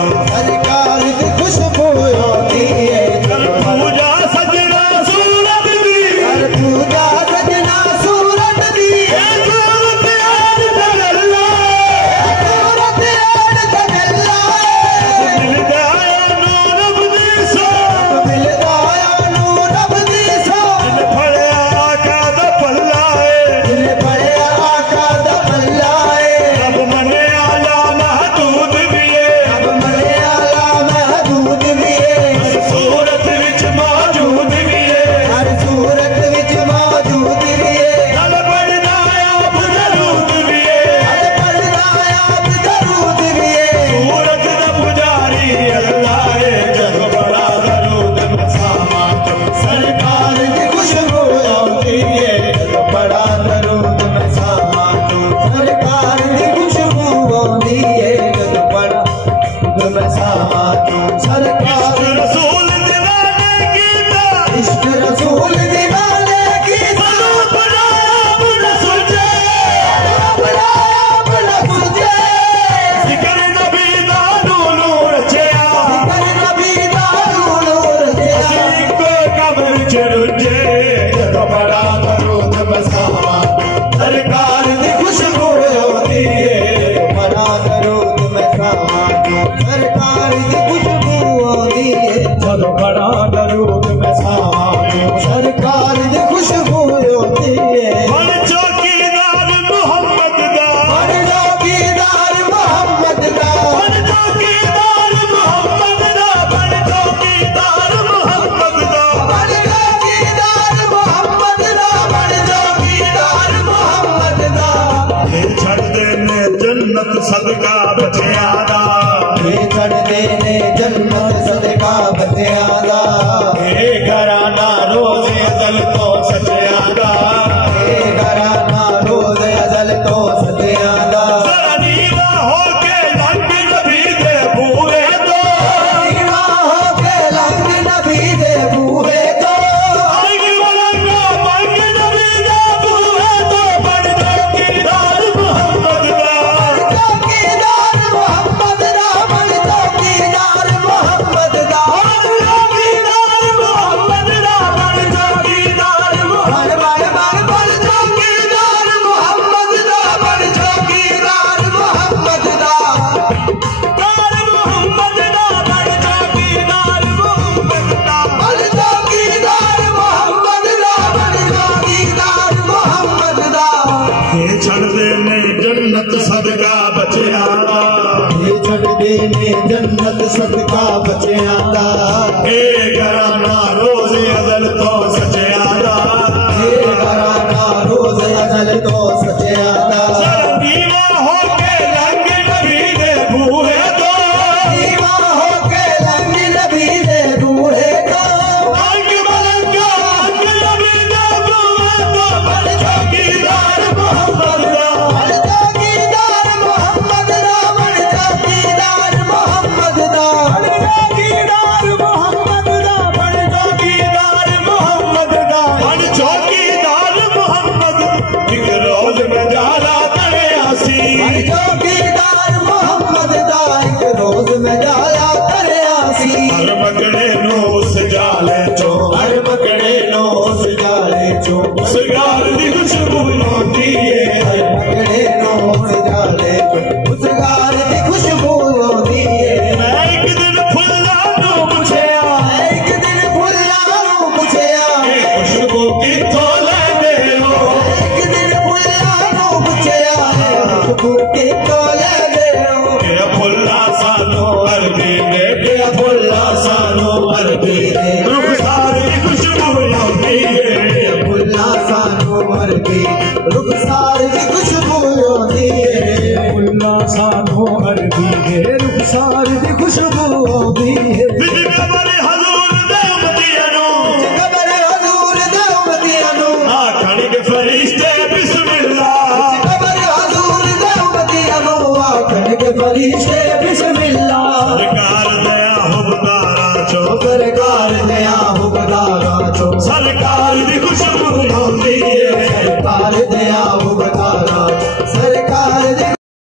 सरकार की खुशबू होती है पूजा सजना सूरत दी पूजा सजना सूरत दी सूरत यार तगल्ला सूरत यार तगल्ला मिलदा नूर अबदी सो मिलदा नूर अबदी सो जिन फड़िया आका दा पल्ला है जिन फड़िया आका दा पल्ला है रब मने आला महदूद भी है रब मने आला महदूद भी है सूरत विच मौजूद भी है हर सूरत विच मौजूद भी है गल पढ़दा आप दरूद भी है गल पढ़दा आप दरूद भी है सूरत दा पुजारी अल्लाह है जग बड़ा दरूद मसामा सरकार दी खुशबू आती है जग बड़ा दरूद मसामा सरकार दी खुशबू आती है जग बड़ा दरूद मसामा सरकार रसूल दीवाने कीता इश्क रसूल दीवाने कीता बड़ा बड़ा सुलझे बड़ा बड़ा सुलझे जिक्र नबी दा नूर रचिया जिक्र नबी दा नूर रचिया को कब्र च रुझे जग बड़ा दरूद मसामा सरकार दी खुशबू होती है बड़ा दरूद मसामा सरकार दी खुशबू होती है जग बड़ा दरूद मसामा सरकार दी खुशबू होती है बड़ चौकीदार मोहम्मद दा बड़ चौकीदार मोहम्मद दा बड़ चौकीदार मोहम्मद दा बड़ चौकीदार मोहम्मद दा बड़ चौकीदार मोहम्मद दा बड़ चौकीदार मोहम्मद दा ये छड़ देने जन्नत सदका बचिया दा ये छड़ देने जन्नत सदका बचिया दा ये घराना रोज़े अज़ल तो सचिया दा ये घराना रोज़े अज़ल तो सचिया दा ज़रा नीवा होके लंघ नबी दे बूहे तो नीवा होके लंघ नबी दे बूहे तो मंग नबी दे बूहे तो बड़ चौकीदार मोहम्मद दा चौकीदार मोहम्मद दा बड़ चौकीदार मोहम्मद दा चौकीदार मोहम्मद दा बड़ चौकीदार मोहम्मद बड़ चौकीदार मोहम्मद दा बड़ चौकीदार मोहम्मद दा दार मोहम्मद दा बड़ चौकीदार मोहम्मद दा बड़ चौकीदार मोहम्मद दा बड़ चौकीदार मोहम्मद दा ये छड़ देने जन्नत सदका बचिया दा ये छड़ देने जन्नत सदका बचिया दा ए घराना रोज़े अज़ल तो सचिया दा ए घराना रोज़े अज़ल तो सचिया दा दीवा होके लंघ नबी दे बूहे तो दीवा होके लंघ नबी दे बूहे तो अंग मलंगा अंग नबी दे बूहे तो बड़ चौकीदार मोहम्मद दा बड़ चौकीदार मोहम्मद दा बड़ चौकीदार मोहम्मद दा बड़ चौकीदार मोहम्मद दा बड़ चौकीदार मोहम्मद दा बड़ चौकीदार मोहम्मद एक रोज में जाला तड़े आसी बड़ चौकीदार मोहम्मद दा एक रोज में जाला तड़े आसी हर मकड़े नो उस जाले चो हर मकड़े नो उस जाले चो उस गाल दी खुशबू होती है हर मकड़े नो उस जाले चो उस गाल दी खुशबू होती है मैं एक दिन फुल्ला नो पूछया एक दिन फुल्ला नो पूछया खुशबू किथों लैंदे हो एक दिन फुल्ला नो पूछया खुशबू किथों लैंदे हो के फुल्ला सानो अरबी दे के फुल्ला सानो अरबी दे रुखसार दी खुशबू होती है फुल्ला सानो अरबी रुखसार दी खुशबू होती है फुल्ला सानो अरबी दे रुखसार दी खुशबू होती है कबर हजूर दे उम्मतियां नु कबर हजूर दे उम्मतियां नु आखण के फरिश्ते बिस्मिल्लाह कबर हजूर दे उम्मतियां नु आखण के फरिश्ते